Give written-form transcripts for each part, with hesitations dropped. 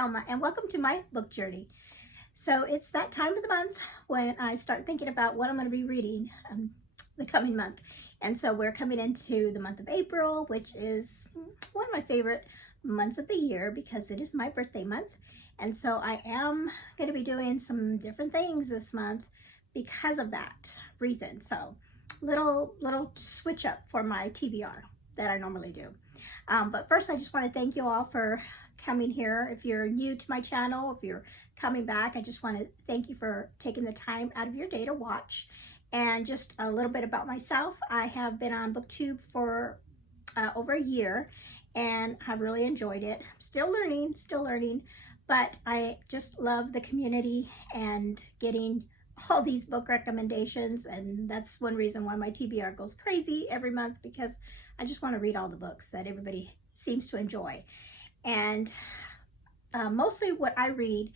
Selma, and welcome to my book journey. So it's that time of the month when I start thinking about what I'm going to be reading the coming month. And so we're coming into the month of April, which is one of my favorite months of the year because it is my birthday month. And so I am going to be doing some different things this month because of that reason. So little switch up for my TBR that I normally do. But first, I just want to thank you all for coming here. If you're new to my channel, if you're coming back, I just want to thank you for taking the time out of your day to watch. And just a little bit about myself. I have been on BookTube for over a year and have really enjoyed it. Still learning, but I just love the community and getting all these book recommendations, and that's one reason why my TBR goes crazy every month, because I just want to read all the books that everybody seems to enjoy. And mostly what I read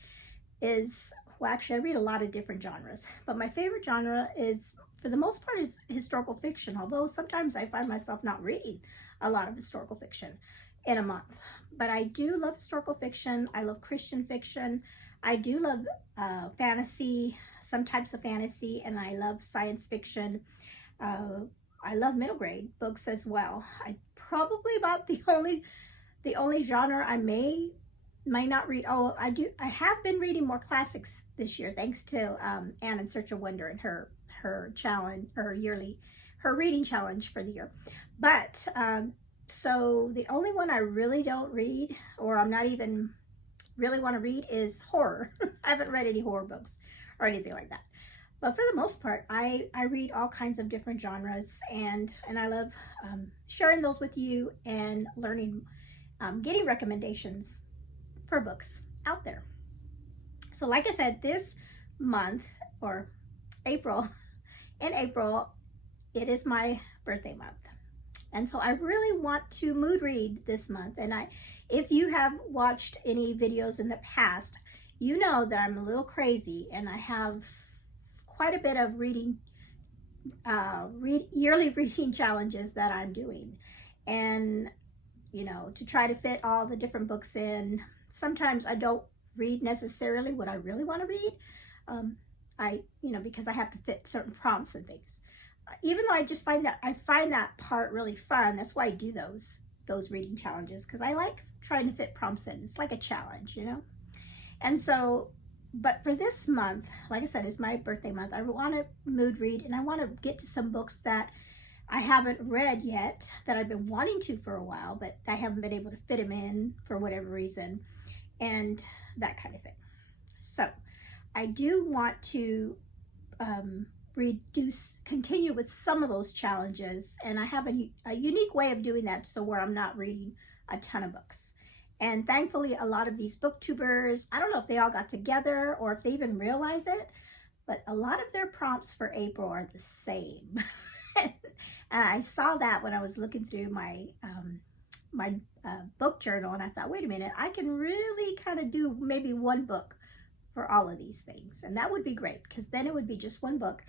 is, well, actually I read a lot of different genres, but my favorite genre is, for the most part, is historical fiction, although sometimes I find myself not reading a lot of historical fiction in a month. But I do love historical fiction. I love Christian fiction. I do love fantasy, some types of fantasy, and I love science fiction. I love middle grade books as well. I probably about the only genre I might not read. Oh, I have been reading more classics this year, thanks to Anne in Search of Wonder and her challenge, her reading challenge for the year. But so the only one I really don't read, or I'm not even really want to read, is horror. I haven't read any horror books or anything like that. But for the most part, I read all kinds of different genres, and I love sharing those with you and learning, getting recommendations for books out there. So like I said, this month, or April, in April, it is my birthday month. And so I really want to mood read this month. And if you have watched any videos in the past, you know that I'm a little crazy and I have quite a bit of reading, yearly reading challenges that I'm doing. And, you know, to try to fit all the different books in, sometimes I don't read necessarily what I really want to read, because I have to fit certain prompts and things. Even though I find that part really fun. That's why I do those reading challenges, because I like trying to fit prompts in. It's like a challenge, you know. And so, but for this month, like I said, it's my birthday month. I want to mood read, and I want to get to some books that I haven't read yet, that I've been wanting to for a while, but I haven't been able to fit them in for whatever reason, and that kind of thing. So I do want to continue with some of those challenges, and I have a unique way of doing that, so where I'm not reading a ton of books. And thankfully, a lot of these booktubers, I don't know if they all got together or if they even realize it, but a lot of their prompts for April are the same. And I saw that when I was looking through my book journal, and I thought, wait a minute, I can really kind of do maybe one book for all of these things, and that would be great, because then it would be just one book,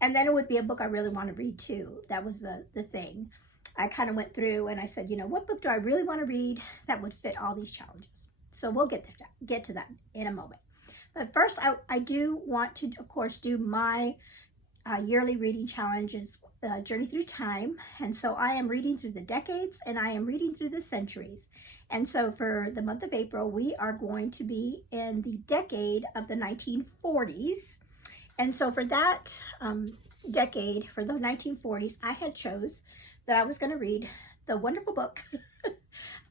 and then it would be a book I really want to read too. That was the thing. I kind of went through and I said, you know, what book do I really want to read that would fit all these challenges? So we'll get to that in a moment. But first, I do want to, of course, do my yearly reading challenges, Journey Through Time. And so I am reading through the decades, and I am reading through the centuries. And so for the month of April, we are going to be in the decade of the 1940s. And so for that decade, for the 1940s, I had chose that I was going to read the wonderful book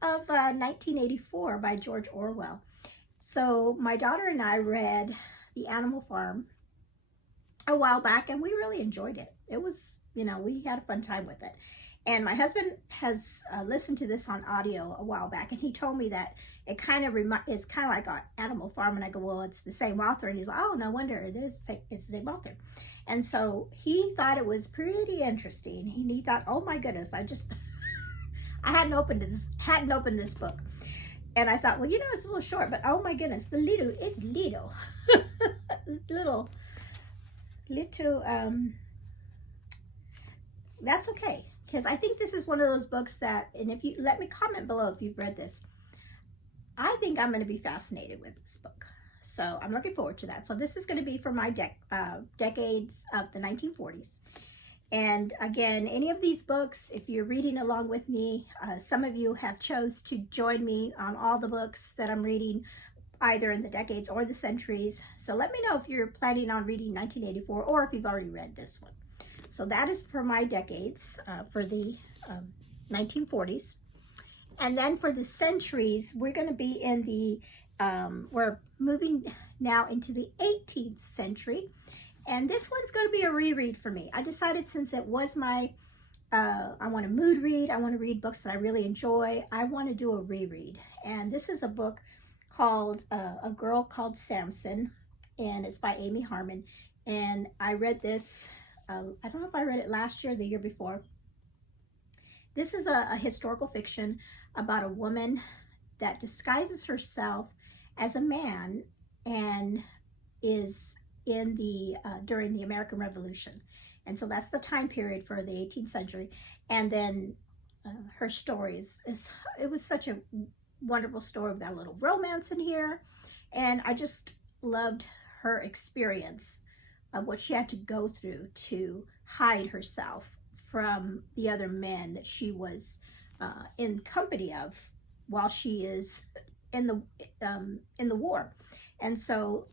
of 1984 by George Orwell. So my daughter and I read The Animal Farm a while back, and we really enjoyed it. It was, you know, we had a fun time with it. And my husband has listened to this on audio a while back, and he told me that it kind of it's kind of like an Animal Farm, and I go, well, it's the same author, and he's like, oh, no wonder it's the same author. And so he thought it was pretty interesting. And he thought, oh my goodness, I hadn't opened this book, and I thought, well, you know, it's a little short, but oh my goodness, it's little, that's okay. Because I think this is one of those books that, and if you let me comment below if you've read this, I think I'm going to be fascinated with this book. So I'm looking forward to that. So this is going to be for my decades of the 1940s. And again, any of these books, if you're reading along with me, some of you have chose to join me on all the books that I'm reading, either in the decades or the centuries. So let me know if you're planning on reading 1984 or if you've already read this one. So that is for my decades, for the 1940s. And then for the centuries, we're going to be in the, we're moving now into the 18th century. And this one's going to be a reread for me. I decided, since it was my, I want to mood read, I want to read books that I really enjoy, I want to do a reread. And this is a book called A Girl Called Samson, and it's by Amy Harmon. And I read this, I don't know if I read it last year or the year before. This is a historical fiction about a woman that disguises herself as a man and is in the during the American Revolution. And so that's the time period for the 18th century. And then her story it was such a wonderful story. We've got a little romance in here, and I just loved her experience of what she had to go through to hide herself from the other men that she was in company of while she is in the war. And so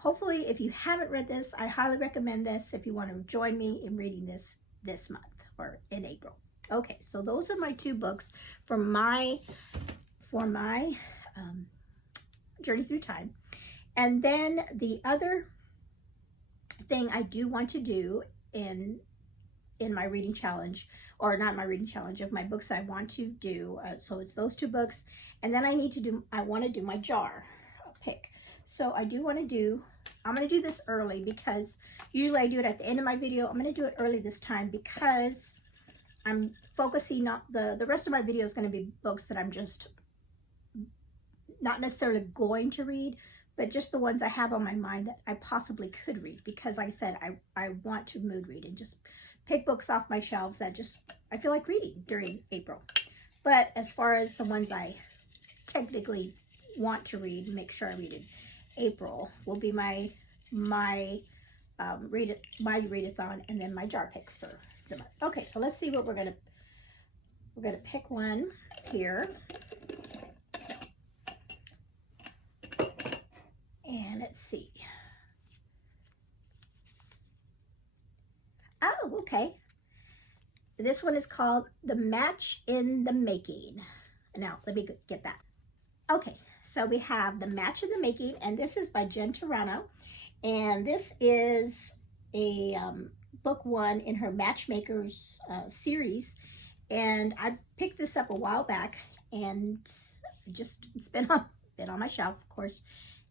hopefully, if you haven't read this, I highly recommend this if you want to join me in reading this month or in April. Okay, so those are my two books for my journey through time. And then the other thing I do want to do in my reading challenge, or not my reading challenge, of my books I want to do, so it's those two books. And then I want to do my jar pick. So I'm going to do this early, because usually I do it at the end of my video. I'm going to do it early this time because I'm focusing on the rest of my video is going to be books that I'm just not necessarily going to read, but just the ones I have on my mind that I possibly could read, because like I said, I want to mood read and just pick books off my shelves that I feel like reading during April. But as far as the ones I technically want to read, make sure I read in April, will be my readathon, and then my jar pick for the month. Okay, so let's see what we're gonna pick one here, and let's see. Oh, okay. This one is called The Match in the Making. Now, let me get that. Okay, so we have The Match in the Making, and this is by Jen Turano. And this is a book one in her Matchmakers series. And I picked this up a while back, and it's been on my shelf, of course.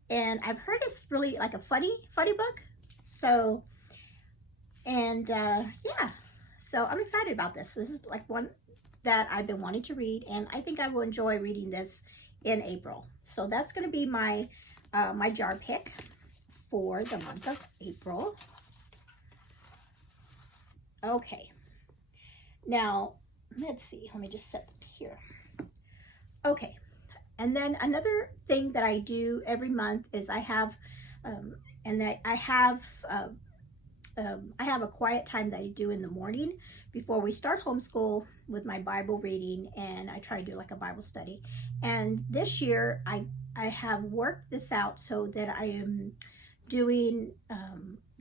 And I've heard it's really like a funny book. So, and yeah, so I'm excited about this. This is like one that I've been wanting to read, and I think I will enjoy reading this in April. So that's going to be my my jar pick for the month of April. Okay, now let's see, let me just set them here. Okay, and then another thing that I do every month is I have I have a quiet time that I do in the morning before we start homeschool with my Bible reading, and I try to do like a Bible study. And this year I have worked this out so that I am doing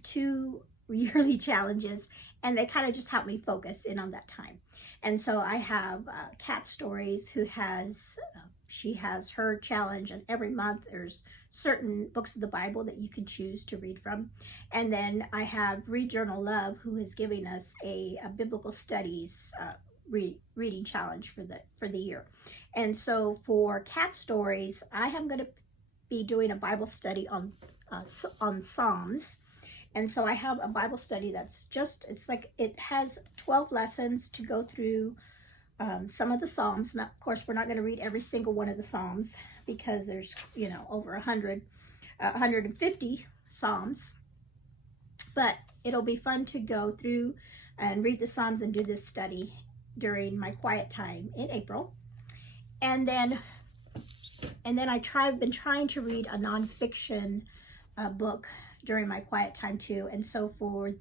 2 yearly challenges, and they kind of just help me focus in on that time. And so I have Cat Stories, who has she has her challenge, and every month there's certain books of the Bible that you can choose to read from. And then I have ReadJournalLove, who is giving us a biblical studies reading challenge for the year. And so for Cat Stories, I am going to be doing a Bible study on Psalms. And so I have a Bible study that's it's like, it has 12 lessons to go through some of the Psalms. Now, of course, we're not going to read every single one of the Psalms, because there's, over 150 Psalms. But it'll be fun to go through and read the Psalms and do this study during my quiet time in April. And then And then I've been trying to read a nonfiction book during my quiet time too. And so for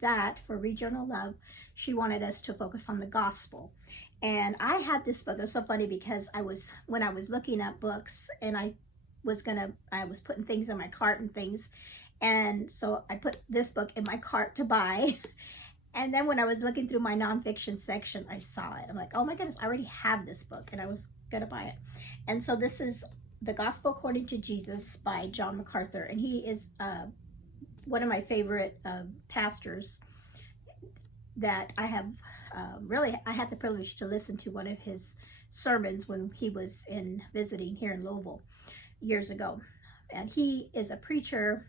Read Journal Love, she wanted us to focus on the gospel. And I had this book. It was so funny because when I was looking up books, and I was putting things in my cart and things. And so I put this book in my cart to buy. And then when I was looking through my nonfiction section, I saw it. I'm like, oh my goodness, I already have this book, and I was gonna buy it. And so this is The Gospel According to Jesus by John MacArthur. And he is one of my favorite pastors that I have I had the privilege to listen to one of his sermons when he was visiting here in Louisville years ago. And he is a preacher,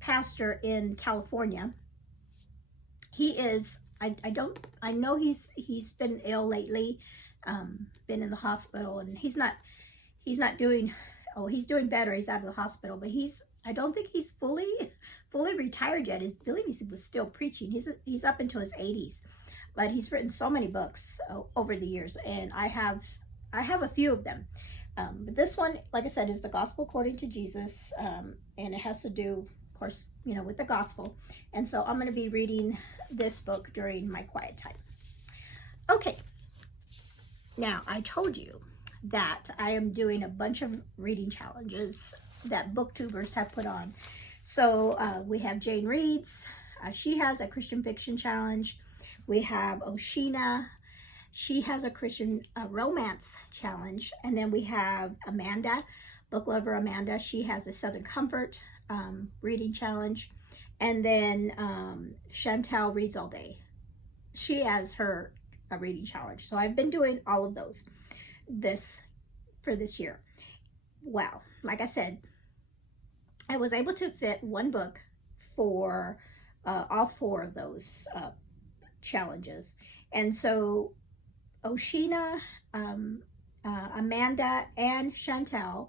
pastor in California. He is, I know he's been ill lately, been in the hospital, and he's doing better. He's out of the hospital, but I don't think he's fully retired yet. I believe he was still preaching. He's up into his 80s, but he's written so many books over the years, and I have a few of them. But this one, like I said, is The Gospel According to Jesus, and it has to do, of course, with the gospel. And so I'm going to be reading this book during my quiet time. Okay. Now, I told you that I am doing a bunch of reading challenges that booktubers have put on. So we have Jane Reads. She has a Christian fiction challenge. We have Oshina. She has a Christian romance challenge. And then we have Amanda, book lover Amanda. She has a Southern Comfort reading challenge. And then Chantel Reads All Day. She has her reading challenge. So I've been doing all of those for this year. Well, like I said, I was able to fit one book for all 4 of those challenges. And so Oshina, Amanda, and Chantel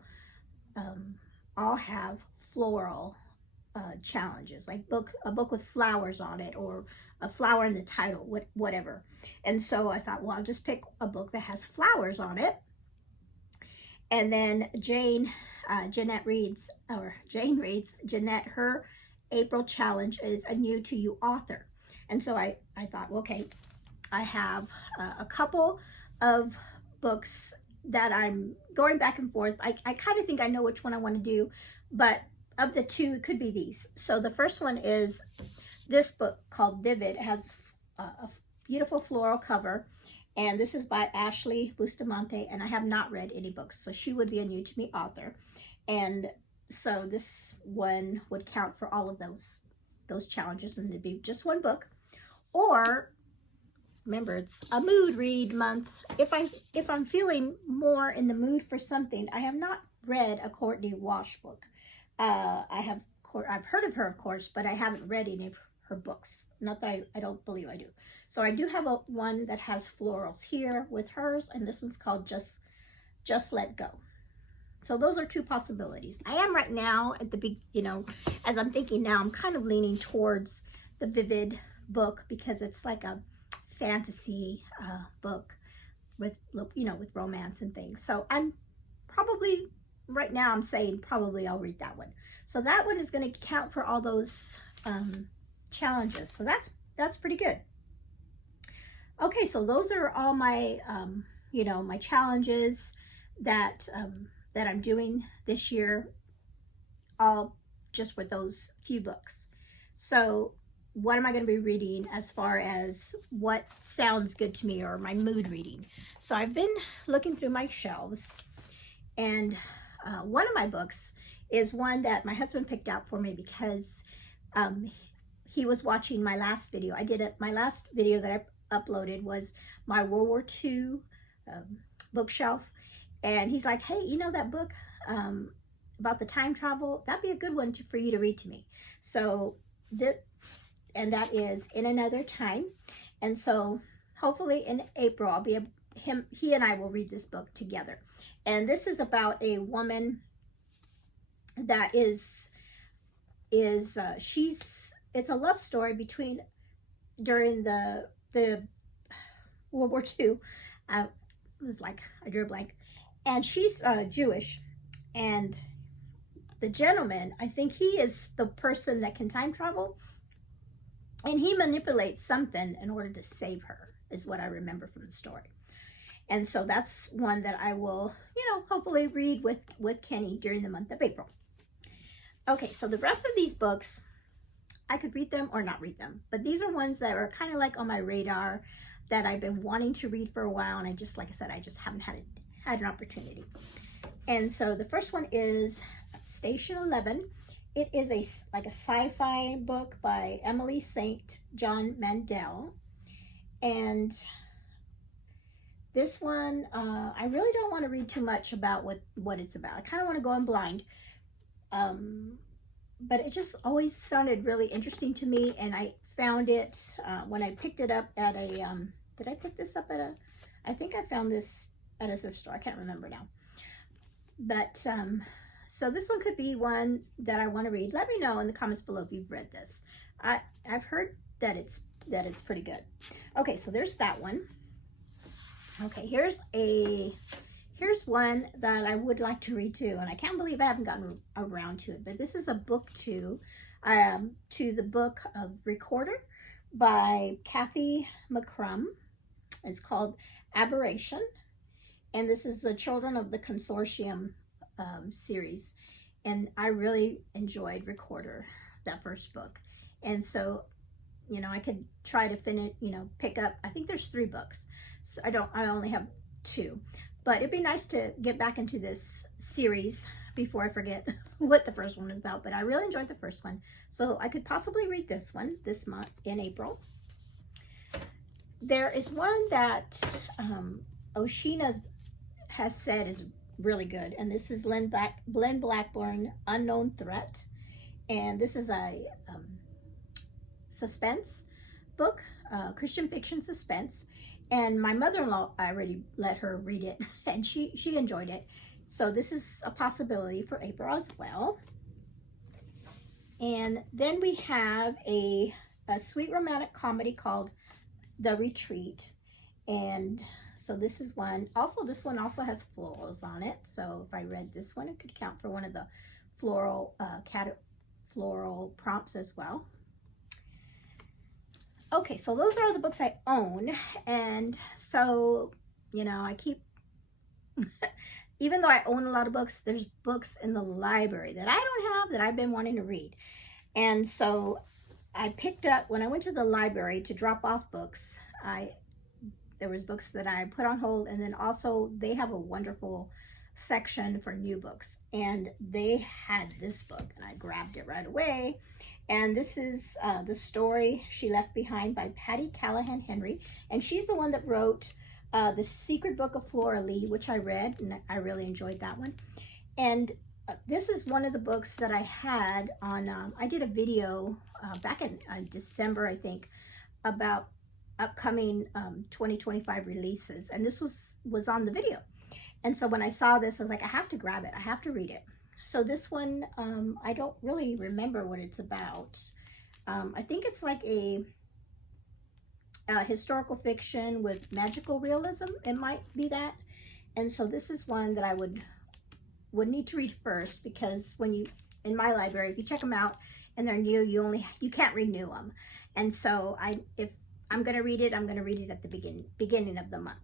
all have floral challenges, like a book with flowers on it, or a flower in the title, whatever. And so I thought, well, I'll just pick a book that has flowers on it. And then Jane Reads, Jeanette, her April challenge is a new to you author. And so I thought, well, okay, I have a couple of books that I'm going back and forth. I kind of think I know which one I want to do, but of the 2, it could be these. So the first one is this book called Vivid. It has a beautiful floral cover, and this is by Ashley Bustamante, and I have not read any books, so she would be a new to me author. And so this one would count for all of those challenges, and it'd be just one book. Or remember, it's a mood read month. If I'm feeling more in the mood for something, I have not read a Courtney Walsh book. I've heard of her, of course, but I haven't read any of her books. Not that I don't believe I do. So I do have one that has florals here with hers, and this one's called Just Let Go. So those are 2 possibilities. I am right now at the as I'm thinking now, I'm kind of leaning towards the Vivid book because it's like a fantasy book with romance and things. So I'm probably right now I'm saying probably I'll read that one. So that one is going to count for all those challenges. So that's pretty good. Okay, so those are all my my challenges that I'm doing this year, all just with those few books. So what am I going to be reading as far as what sounds good to me, or my mood reading? So I've been looking through my shelves, and one of my books is one that my husband picked out for me because he was watching my last video. My last video that I uploaded was my World War II bookshelf, and he's like, hey, that book about the time travel, that'd be a good one for you to read to me. So that is In Another Time. And so hopefully in April, he and I will read this book together. And this is about a woman that it's a love story during the World War II. I drew a blank. and she's Jewish, and the gentleman, I think he is the person that can time travel, and he manipulates something in order to save her, is what I remember from the story. And so that's one that I will, hopefully read with Kenny during the month of April. Okay, so the rest of these books, I could read them or not read them, but these are ones that are kind of like on my radar that I've been wanting to read for a while, and I just, like I said, I just haven't had an opportunity. And so the first one is Station 11. It is like a sci-fi book by Emily St. John Mandel, and this one, I really don't want to read too much about what it's about. I kind of want to go in blind. But it just always sounded really interesting to me, and I found it when I picked it up at a, did I pick this up at a, I think I found this at a thrift store. I can't remember now. But, so this one could be one that I want to read. Let me know in the comments below if you've read this. I've heard that it's pretty good. Okay, so there's that one. Okay, here's one that I would like to read too, and I can't believe I haven't gotten around to it, but this is a book to the book of Recorder by Kathy McCrum. It's called Aberration, and this is the Children of the Consortium series, and I really enjoyed Recorder, that first book. And so, I could try to finish, pick up, I think there's 3 books, so I only have 2. But it'd be nice to get back into this series before I forget what the first one is about. But I really enjoyed the first one, so I could possibly read this one this month in April. There is one that Oshina has said is really good, and this is Glenn Blackburn, Unknown Threat. And this is a suspense book, Christian fiction suspense. And my mother-in-law, I already let her read it, and she enjoyed it. So this is a possibility for April as well. And then we have a sweet romantic comedy called The Retreat. And so this is one. Also, this one also has florals on it. So if I read this one, it could count for one of the floral prompts as well. Okay, so those are the books I own, and so, I keep, even though I own a lot of books, there's books in the library that I don't have that I've been wanting to read. And so I picked up, when I went to the library to drop off books, there was books that I put on hold, and then also they have a wonderful section for new books, and they had this book, and I grabbed it right away. And this is The Story She Left Behind by Patty Callahan Henry. And she's the one that wrote The Secret Book of Flora Lee, which I read, and I really enjoyed that one. And this is one of the books that I had on, I did a video back in December, I think, about upcoming 2025 releases. And this was on the video. And so when I saw this, I was like, I have to grab it. I have to read it. So this one, I don't really remember what it's about. I think it's like a historical fiction with magical realism. It might be that. And so this is one that I would need to read first, because when in my library, if you check them out and they're new, you can't renew them. And so if I'm going to read it, I'm going to read it at the beginning of the month.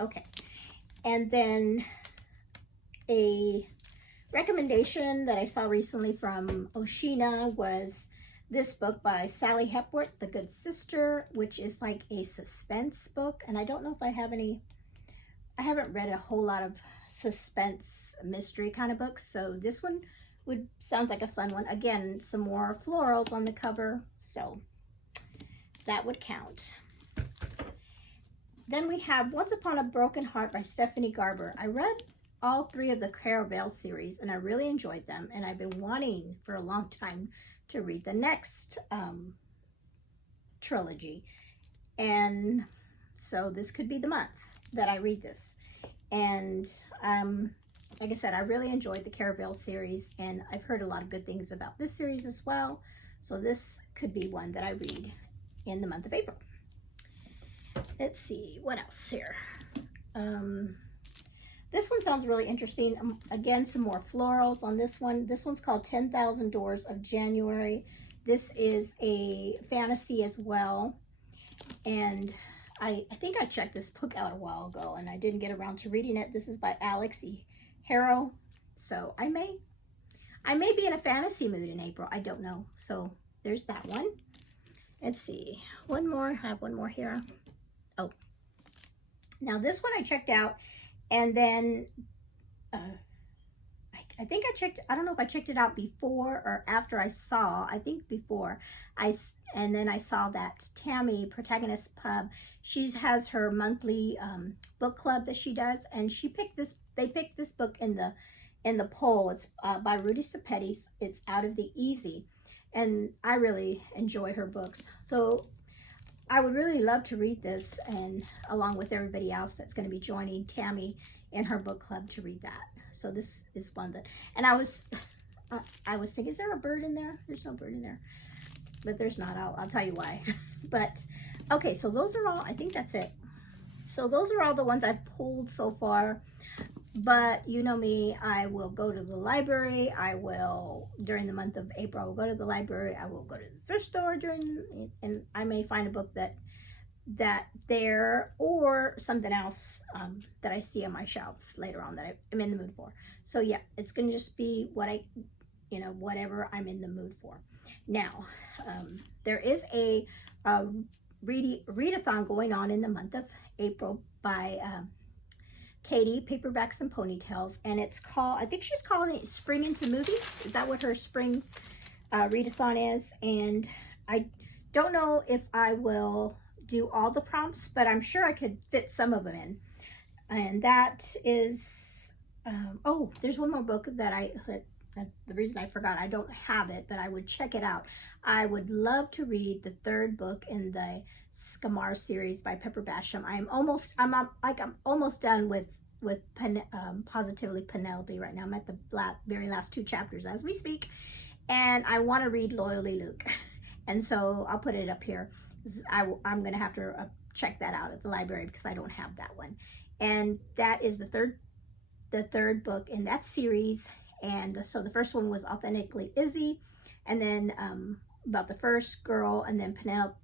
Okay. And then a recommendation that I saw recently from Oshina was this book by Sally Hepworth, The Good Sister, which is like a suspense book. And I don't know if I haven't read a whole lot of suspense mystery kind of books. So this one sounds like a fun one. Again, some more florals on the cover, so that would count. Then we have Once Upon a Broken Heart by Stephanie Garber. I read all 3 of the Caravel series, and I really enjoyed them, and I've been wanting for a long time to read the next trilogy. And so this could be the month that I read this. And like I said, I really enjoyed the Caravel series, and I've heard a lot of good things about this series as well. So this could be one that I read in the month of April. Let's see, what else here? This one sounds really interesting. Again, some more florals on this one. This one's called 10,000 Doors of January. This is a fantasy as well. And I think I checked this book out a while ago and I didn't get around to reading it. This is by Alex E. Harrow. So I may be in a fantasy mood in April. I don't know. So there's that one. Let's see. One more. I have one more here. Oh. Now this one I checked out, and then I think I checked, I don't know if I checked it out before or after I saw, I think before, and then I saw that Tammy, Protagonist Pub, she has her monthly book club that she does, and they picked this book in the poll. It's by Rudy Sapetti. It's Out of the Easy, and I really enjoy her books. So I would really love to read this, and along with everybody else that's going to be joining Tammy in her book club to read that. So this is one that, and I was thinking, is there a bird in there? There's no bird in there, but there's not. I'll tell you why. But okay, so those are all, I think that's it. So those are all the ones I've pulled so far. But you know me, I will go to the library. I will, during the month of April, I will go to the library. I will go to the thrift store and I may find a book that there, or something else that I see on my shelves later on that I'm in the mood for. So yeah, it's gonna just be what whatever I'm in the mood for. Now, there is a readathon going on in the month of April by Katie, Paperbacks and Ponytails, and it's called, I think she's calling it Spring Into Movies. Is that what her spring readathon is? And I don't know if I will do all the prompts, but I'm sure I could fit some of them in. And that is, oh, there's one more book that the reason I forgot, I don't have it, but I would check it out. I would love to read the third book in the Scamar series by Pepper Basham. I'm almost done with Positively Penelope right now. I'm at the very last 2 chapters as we speak, and I want to read Loyally Luke. And so I'll put it up here. I'm going to have to check that out at the library because I don't have that one. And that is the third book in that series. And so the first one was Authentically Izzy, and then about the first girl, and then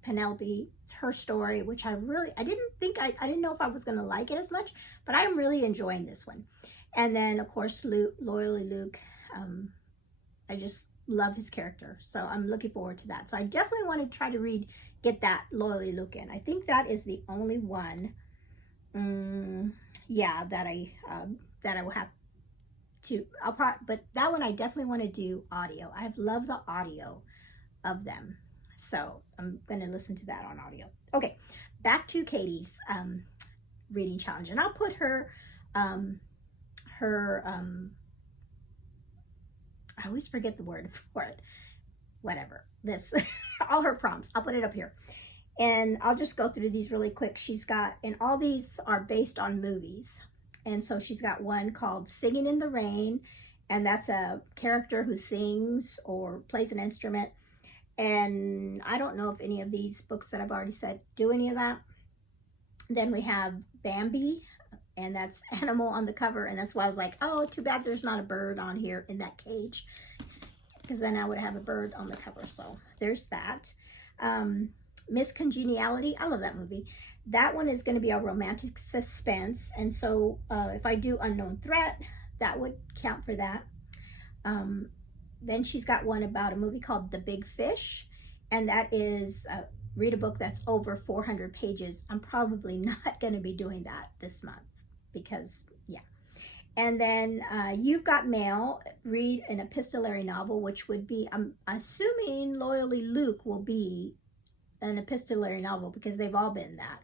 Penelope, her story, which I didn't know if I was going to like it as much, but I'm really enjoying this one. And then of course Loyally Luke, I just love his character, so I'm looking forward to that. So I definitely want to try to get that Loyally Luke in. I think that is the only one, yeah, that I will have to, but that one I definitely want to do audio. I love the audio of them, so I'm going to listen to that on audio. Okay, back to Katie's reading challenge, and I'll put her I always forget the word for it, whatever, this all her prompts, I'll put it up here, and I'll just go through these really quick. She's got, and all these are based on movies. And so she's got one called Singing in the Rain, and that's a character who sings or plays an instrument. And I don't know if any of these books that I've already said do any of that. Then we have Bambi, and that's animal on the cover, and that's why I was like, oh, too bad there's not a bird on here in that cage, because then I would have a bird on the cover. So there's that. Miss Congeniality, I love that movie. That one is going to be a romantic suspense, and so if I do Unknown Threat, that would count for that. Then she's got one about a movie called The Big Fish, and that is read a book that's over 400 pages. I'm probably not going to be doing that this month because, yeah. And then You've Got Mail, read an epistolary novel, which would be, I'm assuming Loyally Luke will be an epistolary novel because they've all been that.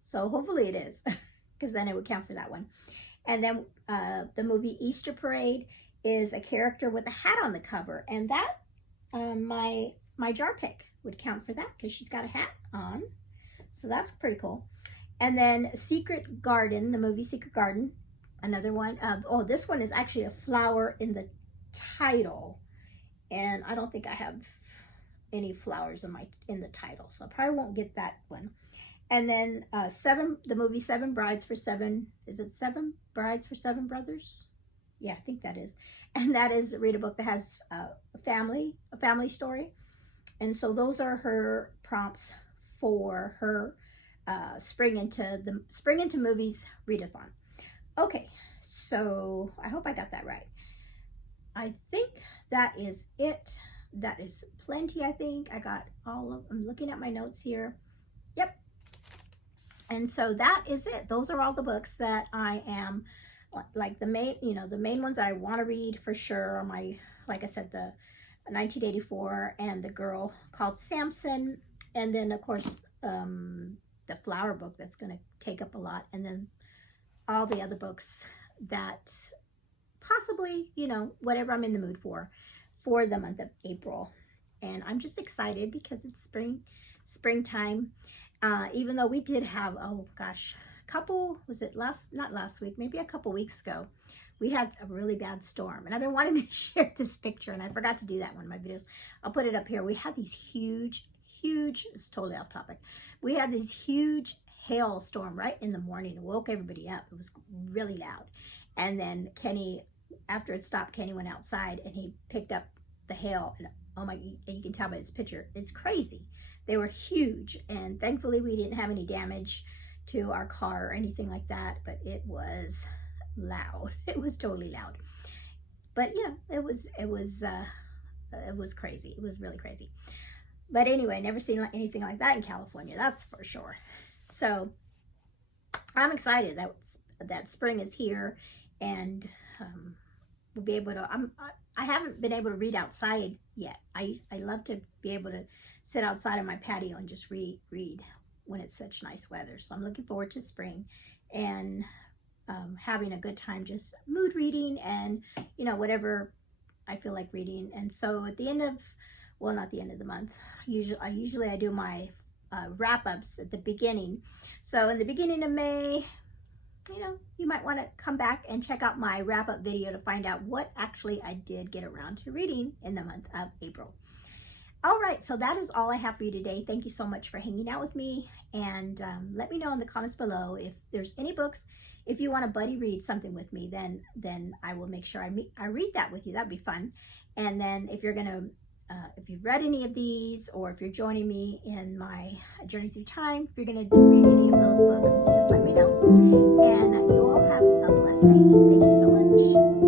So hopefully it is, because then it would count for that one. And then the movie Easter Parade is a character with a hat on the cover, and that my jar pick would count for that because she's got a hat on. So that's pretty cool. And then Secret Garden, the movie Secret Garden, another one. Oh, this one is actually a flower in the title, and I don't think I have any flowers in the title, so I probably won't get that one. And then the movie Seven Brides for Seven, is it Seven Brides for Seven Brothers? Yeah, I think that is. And that is read a book that has a family story. And so those are her prompts for her Spring Into Movies Readathon. Okay, so I hope I got that right. I think that is it. That is plenty, I think. I got I'm looking at my notes here. Yep. And so that is it. Those are all the books that I am, like the main ones that I want to read for sure are my, like I said, the 1984 and The Girl Called Samson. And then, of course, the flower book that's going to take up a lot. And then all the other books that possibly, whatever I'm in the mood for the month of April. And I'm just excited because it's springtime. Even though we did have, oh gosh, not last week, maybe a couple weeks ago, we had a really bad storm. And I've been wanting to share this picture, and I forgot to do that one in my videos. I'll put it up here. We had these huge, it's totally off topic. We had this huge hailstorm right in the morning. It woke everybody up. It was really loud. And then Kenny, after it stopped, Kenny went outside and he picked up the hail. And oh my, you can tell by this picture, it's crazy. They were huge. And thankfully we didn't have any damage to our car or anything like that, but it was loud. It was totally loud. But it was crazy. It was really crazy. But anyway, never seen anything like that in California, that's for sure. So I'm excited that spring is here, and we'll be able to, I haven't been able to read outside yet. I love to be able to sit outside on my patio and just read when it's such nice weather. So I'm looking forward to spring and having a good time, just mood reading and, whatever I feel like reading. And so at the end of, well, not the end of the month, usually I do my wrap-ups at the beginning. So in the beginning of May, you might want to come back and check out my wrap-up video to find out what actually I did get around to reading in the month of April. All right, so that is all I have for you today. Thank you so much for hanging out with me, and let me know in the comments below if there's any books. If you want to buddy read something with me, then I will make sure I read that with you. That'd be fun. And then if if you've read any of these, or if you're joining me in my journey through time, if you're going to read any of those books, just let me know. And you all have a blessed day. Thank you so much.